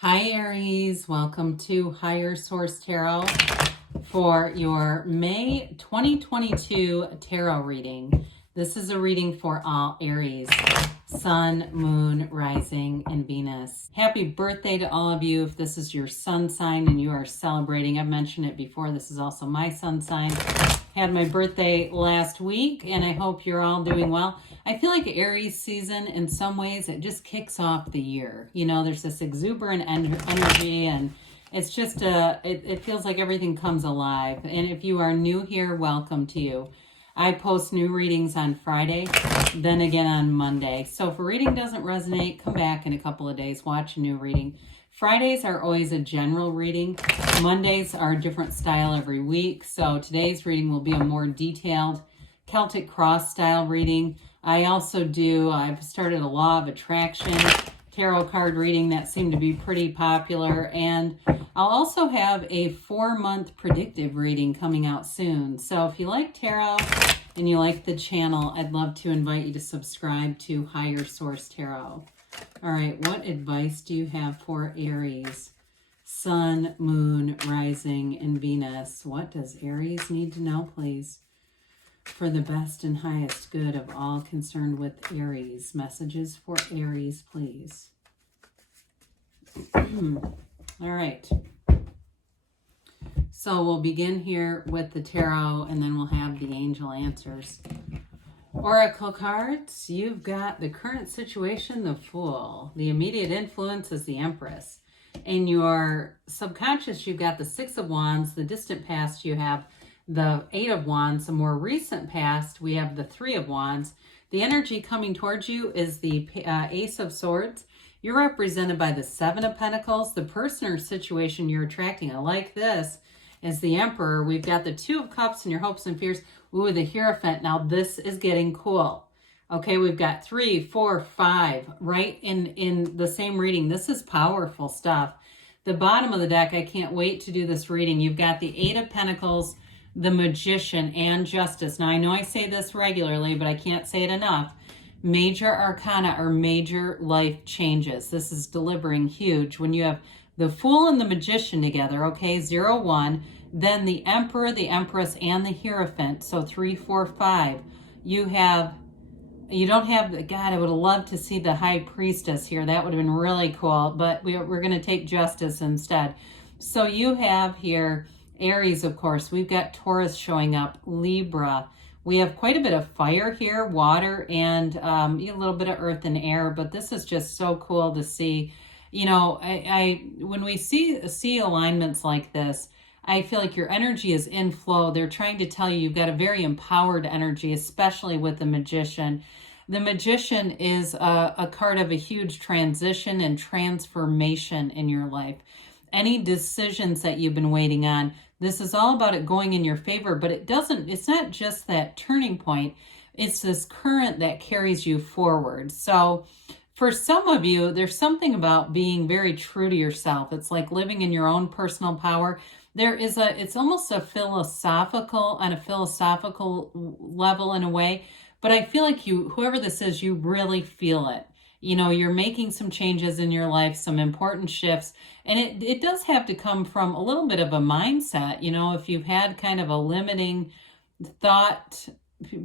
Hi Aries, welcome to Higher Source Tarot for your May 2022 tarot reading. This is a reading for all Aries, Sun, Moon, Rising, and Venus. Happy birthday to all of you if this is your sun sign and you are celebrating. I've mentioned it before, this is also my sun sign. Had my birthday last week and I hope you're all doing well. I feel like Aries season, in some ways, it just kicks off the year. You know, there's this exuberant energy, and it's just, it feels like everything comes alive. And if you are new here, welcome to you. I post new readings on Friday, then again on Monday. So if a reading doesn't resonate, come back in a couple of days, watch a new reading. Fridays are always a general reading. Mondays are a different style every week. So today's reading will be a more detailed Celtic cross style reading. I've started a law of attraction tarot card reading that seemed to be pretty popular. And I'll also have a 4-month predictive reading coming out soon. So if you like tarot and you like the channel, I'd love to invite you to subscribe to Higher Source Tarot. All right, what advice do you have for Aries? Sun, Moon, Rising, and Venus. What does Aries need to know, please? For the best and highest good of all concerned with Aries. Messages for Aries, please. All right. So we'll begin here with the tarot, and then we'll have the angel answers. Oracle cards, you've got the current situation, the Fool. The immediate influence is the Empress. In your subconscious, you've got the Six of Wands. The distant past, you have the Eight of Wands. The more recent past, we have the Three of Wands. The energy coming towards you is the Ace of Swords. You're represented by the Seven of Pentacles. The person or situation you're attracting, I like this, is the Emperor. We've got the Two of Cups and your hopes and fears. Ooh, the Hierophant. Now this is getting cool. Okay, we've got 3, 4, 5 right in the same reading. This is powerful stuff. The bottom of the deck, I can't wait to do this reading. You've got the Eight of Pentacles, the Magician, and Justice. Now, I know I say this regularly, but I can't say it enough. Major arcana are major life changes. This is delivering huge. When you have the Fool and the Magician together, okay, 0, 1, then the Emperor, the Empress, and the Hierophant, so 3, 4, 5. You don't have, God, I would have loved to see the High Priestess here. That would have been really cool, but we're going to take Justice instead. So you have here Aries, of course. We've got Taurus showing up, Libra. We have quite a bit of fire here, water, and a little bit of earth and air, but this is just so cool to see. You know, when we see alignments like this, I feel like your energy is in flow. They're trying to tell you you've got a very empowered energy, especially with the Magician. The Magician is a card of a huge transition and transformation in your life. Any decisions that you've been waiting on, this is all about it going in your favor, but it's not just that turning point. It's this current that carries you forward. So for some of you, there's something about being very true to yourself. It's like living in your own personal power. It's almost on a philosophical level in a way, but I feel like whoever this is, you really feel it. You know, you're making some changes in your life, some important shifts, and it does have to come from a little bit of a mindset. You know, if you've had kind of a limiting thought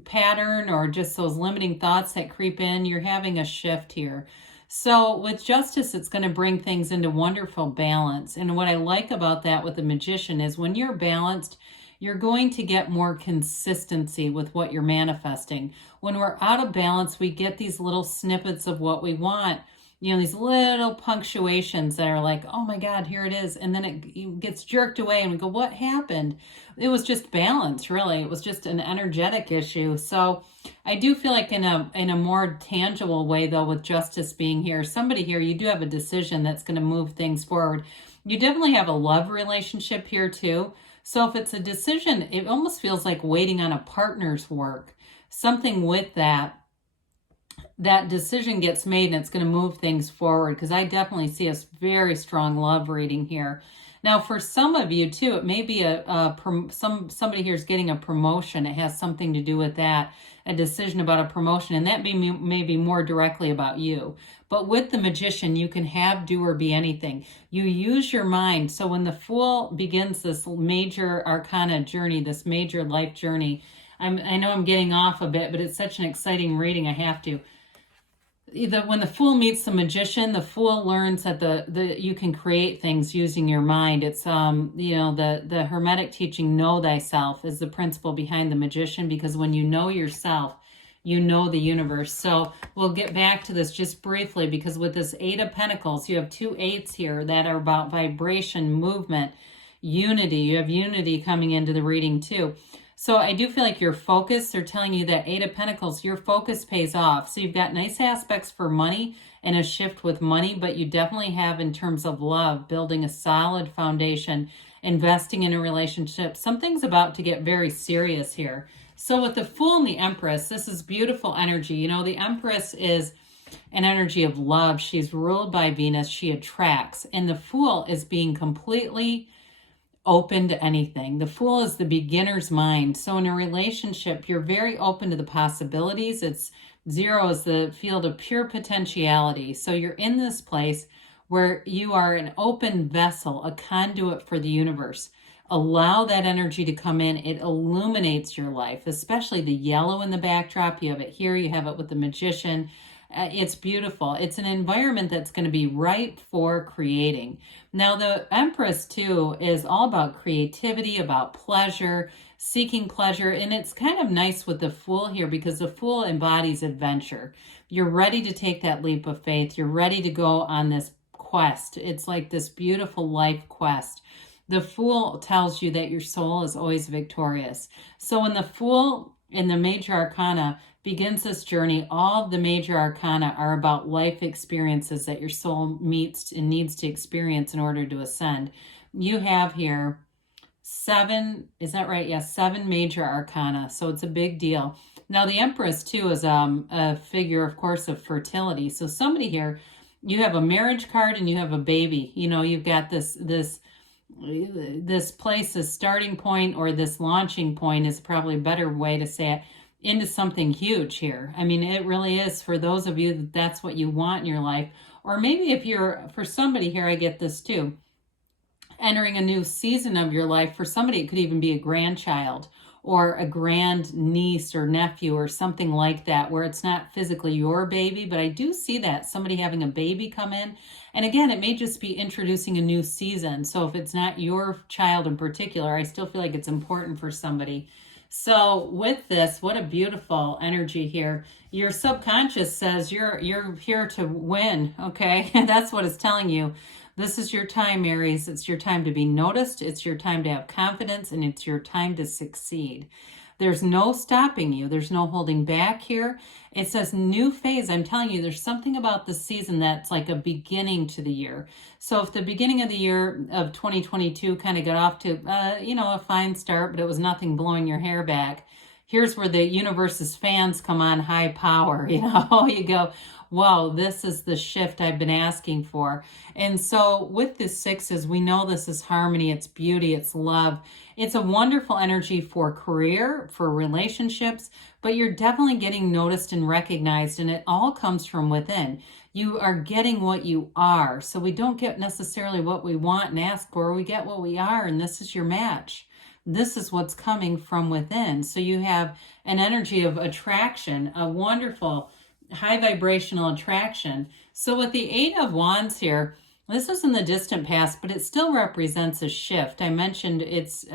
pattern or just those limiting thoughts that creep in, you're having a shift here. So with Justice, it's going to bring things into wonderful balance. And what I like about that with the Magician is when you're balanced, you're going to get more consistency with what you're manifesting. When we're out of balance, we get these little snippets of what we want. You know, these little punctuations that are like, oh my God, here it is. And then it gets jerked away and we go, what happened? It was just balance, really. It was just an energetic issue. So I do feel like in a more tangible way, though, with Justice being here, somebody here, you do have a decision that's going to move things forward. You definitely have a love relationship here too. So if it's a decision, it almost feels like waiting on a partner's work. Something with that decision gets made and it's going to move things forward, because I definitely see a very strong love reading here. Now, for some of you too, it may be somebody here is getting a promotion. It has something to do with that. a decision about a promotion, and that may be more directly about you. But with the Magician, you can have, do, or be anything. You use your mind. So when the Fool begins this major arcana journey, this major life journey, I know I'm getting off a bit, but it's such an exciting reading, I have to. When the Fool meets the Magician, the Fool learns that you can create things using your mind. It's the Hermetic teaching, know thyself, is the principle behind the Magician, because when you know yourself, you know the universe. So we'll get back to this just briefly, because with this 8 of Pentacles, you have 2 8s here that are about vibration, movement, unity. You have unity coming into the reading too. So I do feel like your focus, they're telling you that 8 of Pentacles, your focus pays off. So you've got nice aspects for money and a shift with money, but you definitely have, in terms of love, building a solid foundation, investing in a relationship. Something's about to get very serious here. So with the Fool and the Empress, this is beautiful energy. You know, the Empress is an energy of love. She's ruled by Venus. She attracts. And the Fool is being completely open to anything. The Fool is the beginner's mind. So in a relationship, you're very open to the possibilities. 0 is the field of pure potentiality. So you're in this place where you are an open vessel, a conduit for the universe. Allow that energy to come in. It illuminates your life, especially the yellow in the backdrop. You have it here. You have it with the Magician. It's beautiful. It's an environment that's going to be ripe for creating. Now, the Empress, too, is all about creativity, about pleasure, seeking pleasure. And it's kind of nice with the Fool here, because the Fool embodies adventure. You're ready to take that leap of faith. You're ready to go on this quest. It's like this beautiful life quest. The Fool tells you that your soul is always victorious. So when the Fool in the major arcana begins this journey, all of the major arcana are about life experiences that your soul meets and needs to experience in order to ascend. You have here 7, is that right? Yes, 7 major arcana. So it's a big deal. Now the Empress too is a figure, of course, of fertility. So somebody here, you have a marriage card and you have a baby. You know, you've got this place, this starting point, or this launching point is probably a better way to say it, into something huge here. I mean, it really is, for those of you that's what you want in your life. Or maybe if you're, for somebody here, I get this too, entering a new season of your life. For somebody, it could even be a grandchild or a grand niece or nephew or something like that, where it's not physically your baby, but I do see that, somebody having a baby come in. And again, it may just be introducing a new season. So if it's not your child in particular, I still feel like it's important for somebody. So with this, what a beautiful energy here. Your subconscious says you're here to win, okay? That's what it's telling you. This is your time, Aries. It's your time to be noticed. It's your time to have confidence, and it's your time to succeed. There's no stopping you. There's no holding back here. It says new phase. I'm telling you, there's something about this season that's like a beginning to the year. So if the beginning of the year of 2022 kind of got off to, a fine start, but it was nothing blowing your hair back, here's where the universe's fans come on high power. You go, whoa, this is the shift I've been asking for. And so with the 6s, we know this is harmony, it's beauty, it's love. It's a wonderful energy for career, for relationships, but you're definitely getting noticed and recognized, and it all comes from within. You are getting what you are. So we don't get necessarily what we want and ask for, we get what we are, and this is your match. This is what's coming from within. So you have an energy of attraction, a wonderful high vibrational attraction. So with the 8 of Wands here, this is in the distant past, but it still represents a shift. I mentioned it's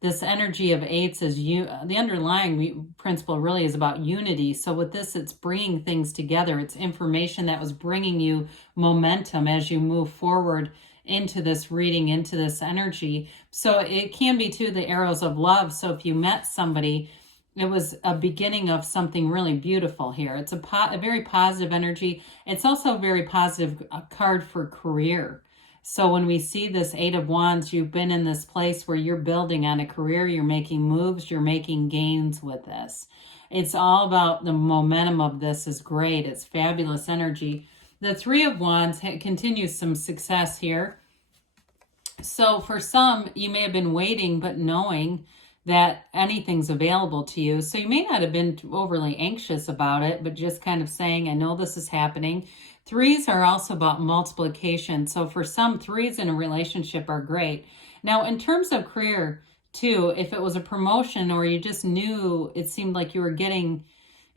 this energy of 8s is the underlying principle really is about unity. So with this, it's bringing things together. It's information that was bringing you momentum as you move forward into this reading, into this energy. So it can be too the arrows of love. So if you met somebody, it was a beginning of something really beautiful here. It's a very positive energy. It's also a very positive card for career. So when we see this 8 of Wands, you've been in this place where you're building on a career, you're making moves, you're making gains with this. It's all about the momentum of this is great. It's fabulous energy. The 3 of Wands continues some success here. So for some, you may have been waiting, but knowing that anything's available to you. So you may not have been overly anxious about it, but just kind of saying, I know this is happening. Threes are also about multiplication. So for some, threes in a relationship are great. Now, in terms of career, too, if it was a promotion or you just knew, it seemed like you were getting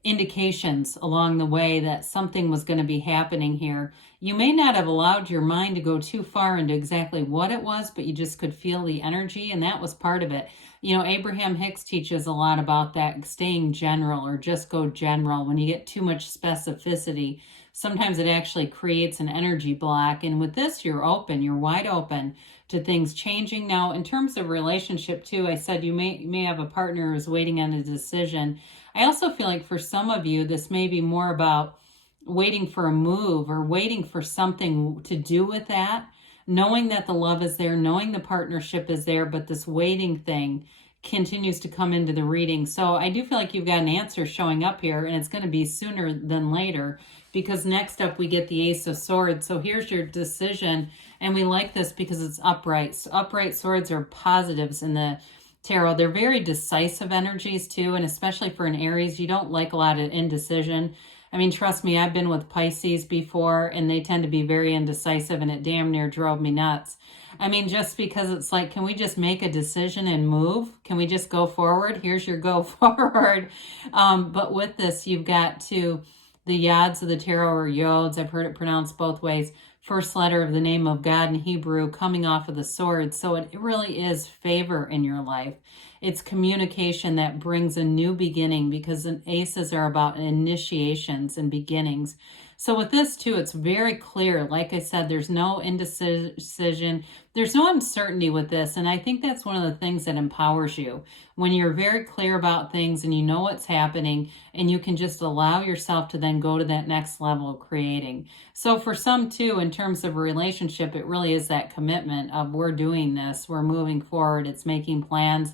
indications along the way that something was going to be happening here. You may not have allowed your mind to go too far into exactly what it was, but you just could feel the energy, and that was part of it. You know, Abraham Hicks teaches a lot about that, staying general or just go general. When you get too much specificity, sometimes it actually creates an energy block. And with this, you're open, you're wide open to things changing. Now, in terms of relationship too, I said you may have a partner who's waiting on a decision. I also feel like for some of you, this may be more about waiting for a move or waiting for something to do with that, knowing that the love is there, knowing the partnership is there, but this waiting thing continues to come into the reading. So I do feel like you've got an answer showing up here, and it's going to be sooner than later, because next up we get the Ace of Swords. So here's your decision, and we like this because it's upright. So upright swords are positives in the tarot. They're very decisive energies too, and especially for an Aries, you don't like a lot of indecision. I mean, trust me, I've been with Pisces before, and they tend to be very indecisive, and it damn near drove me nuts. I mean, just because it's like, can we just make a decision and move? Can we just go forward? Here's your go forward. But with this, you've got to the Yods of the tarot, or Yods, I've heard it pronounced both ways. First letter of the name of God in Hebrew coming off of the sword. So it really is favor in your life. It's communication that brings a new beginning, because aces are about initiations and beginnings. So with this too, it's very clear. Like I said, there's no indecision. There's no uncertainty with this. And I think that's one of the things that empowers you. When you're very clear about things and you know what's happening, and you can just allow yourself to then go to that next level of creating. So for some too, in terms of a relationship, it really is that commitment of, we're doing this, we're moving forward, it's making plans.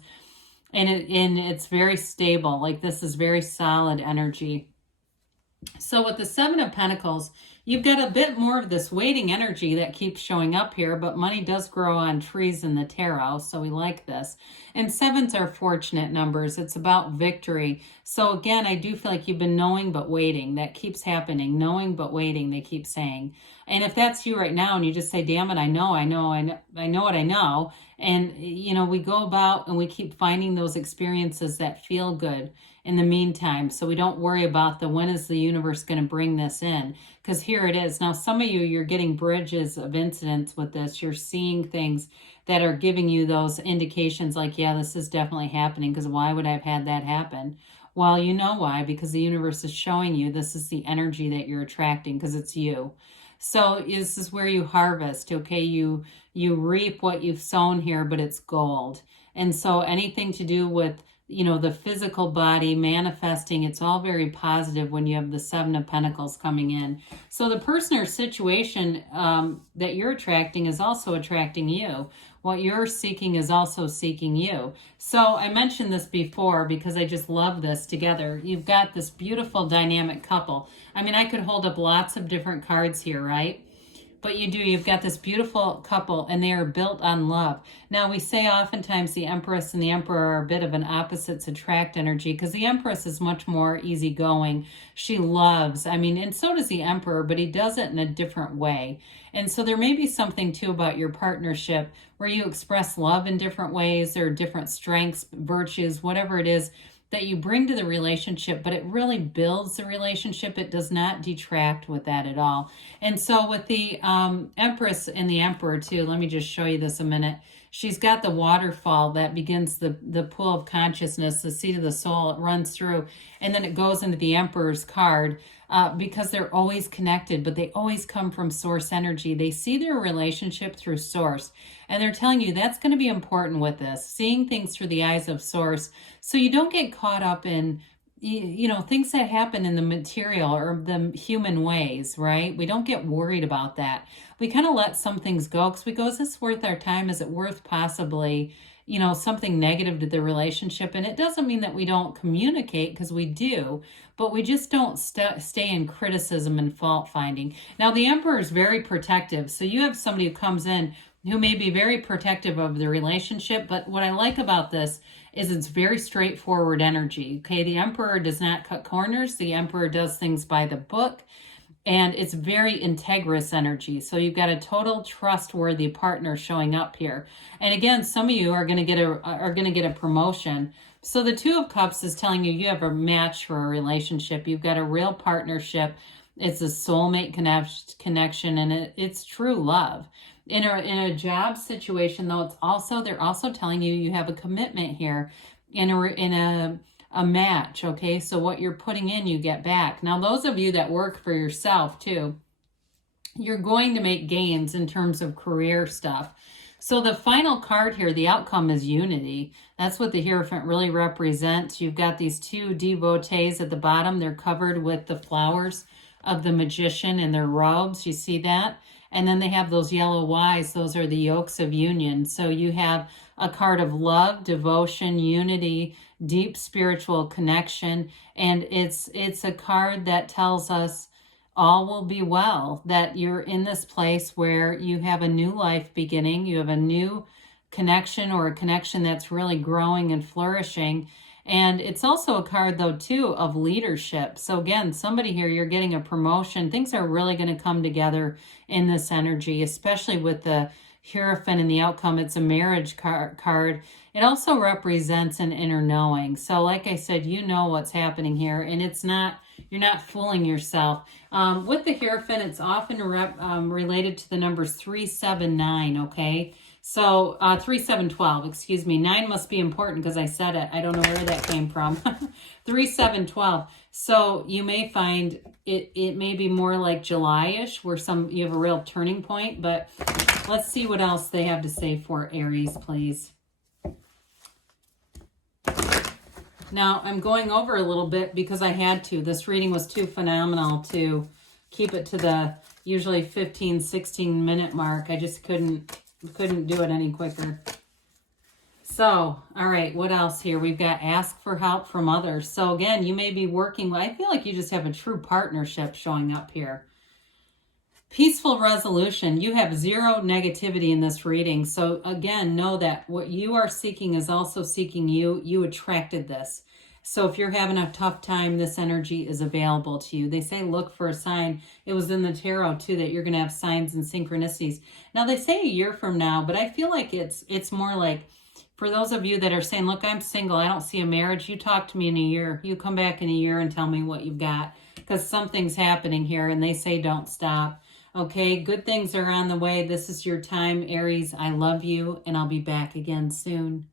And it's very stable. Like, this is very solid energy. So with the Seven of Pentacles, you've got a bit more of this waiting energy that keeps showing up here, but money does grow on trees in the tarot, so we like this. And sevens are fortunate numbers. It's about victory. So again, I do feel like you've been knowing but waiting. That keeps happening. Knowing but waiting, they keep saying. And if that's you right now and you just say, damn it, I know what I know. And, you know, we go about and we keep finding those experiences that feel good in the meantime. So we don't worry about when is the universe going to bring this in? Because here it is. Now, some of you, you're getting bridges of incidents with this. You're seeing things that are giving you those indications like, yeah, this is definitely happening, because why would I have had that happen? Well, you know why, because the universe is showing you this is the energy that you're attracting, because it's you. So this is where you harvest, okay? You reap what you've sown here, but it's gold. And so anything to do with, you know, the physical body, manifesting, it's all very positive when you have the Seven of Pentacles coming in. So the person or situation that you're attracting is also attracting you. What you're seeking is also seeking you. So I mentioned this before because I just love this together. You've got this beautiful dynamic couple. I mean, I could hold up lots of different cards here, right? But you've got this beautiful couple, and they are built on love. Now, we say oftentimes the Empress and the Emperor are a bit of an opposites attract energy, because the Empress is much more easygoing. She loves, I mean, and so does the Emperor, but he does it in a different way. And so there may be something too about your partnership where you express love in different ways, or different strengths, virtues, whatever it is that you bring to the relationship, but it really builds the relationship. It does not detract with that at all. And so with the Empress and the Emperor too, let me just show you this a minute. She's got the waterfall that begins the pool of consciousness, the seat of the soul. It runs through, and then it goes into the Emperor's card, because they're always connected, but they always come from source energy. They see their relationship through source, and they're telling you that's going to be important with this, seeing things through the eyes of source, so you don't get caught up in, you know, things that happen in the material or the human ways, right? We don't get worried about that. We kind of let some things go, because we go, is this worth our time? Is it worth possibly, you know, something negative to the relationship? And it doesn't mean that we don't communicate, because we do, but we just don't stay in criticism and fault finding. Now, the Emperor is very protective. So you have somebody who comes in who may be very protective of the relationship. But what I like about this is it's very straightforward energy. Okay, the Emperor does not cut corners. The Emperor does things by the book. And it's very integrous energy. So you've got a total trustworthy partner showing up here. And again, some of you are going to get a promotion. So the Two of Cups is telling you you have a match for a relationship. You've got a real partnership. It's a soulmate connection, and it's true love. In a job situation, though, they're also telling you you have a commitment here in a match. Okay, so what you're putting in, you get back. Now, those of you that work for yourself too, you're going to make gains in terms of career stuff. So the final card here, the outcome is unity. That's what the Hierophant really represents. You've got these two devotees at the bottom. They're covered with the flowers of the magician in their robes. You see that? And then they have those yellow Ys. Those are the yokes of union. So you have a card of love, devotion, unity, deep spiritual connection. And it's a card that tells us all will be well, that you're in this place where you have a new life beginning. You have a new connection, or a connection that's really growing and flourishing. And it's also a card, though, too, of leadership. So again, somebody here, you're getting a promotion. Things are really going to come together in this energy, especially with the Hierophant and the outcome. It's a marriage card. It also represents an inner knowing. So like I said, you know what's happening here, and you're not fooling yourself. With the Hierophant, it's often related to the numbers 3, 7, 9, okay? So 3, 7, 12, excuse me. 9 must be important because I said it. I don't know where that came from. 3, 7, 12. So you may find it may be more like July-ish, where you have a real turning point. But let's see what else they have to say for Aries, please. Now, I'm going over a little bit because I had to. This reading was too phenomenal to keep it to the usually 15, 16-minute mark. I just couldn't do it any quicker. So, all right, what else here? We've got ask for help from others. So again, you may be working. I feel like you just have a true partnership showing up here. Peaceful resolution. You have zero negativity in this reading. So again, know that what you are seeking is also seeking you. You attracted this. So if you're having a tough time, this energy is available to you. They say look for a sign. It was in the tarot too that you're going to have signs and synchronicities. Now they say a year from now, but I feel like it's more like, for those of you that are saying, look, I'm single, I don't see a marriage, you talk to me in a year. You come back in a year and tell me what you've got, because something's happening here, and they say don't stop. Okay, good things are on the way. This is your time, Aries. I love you, and I'll be back again soon.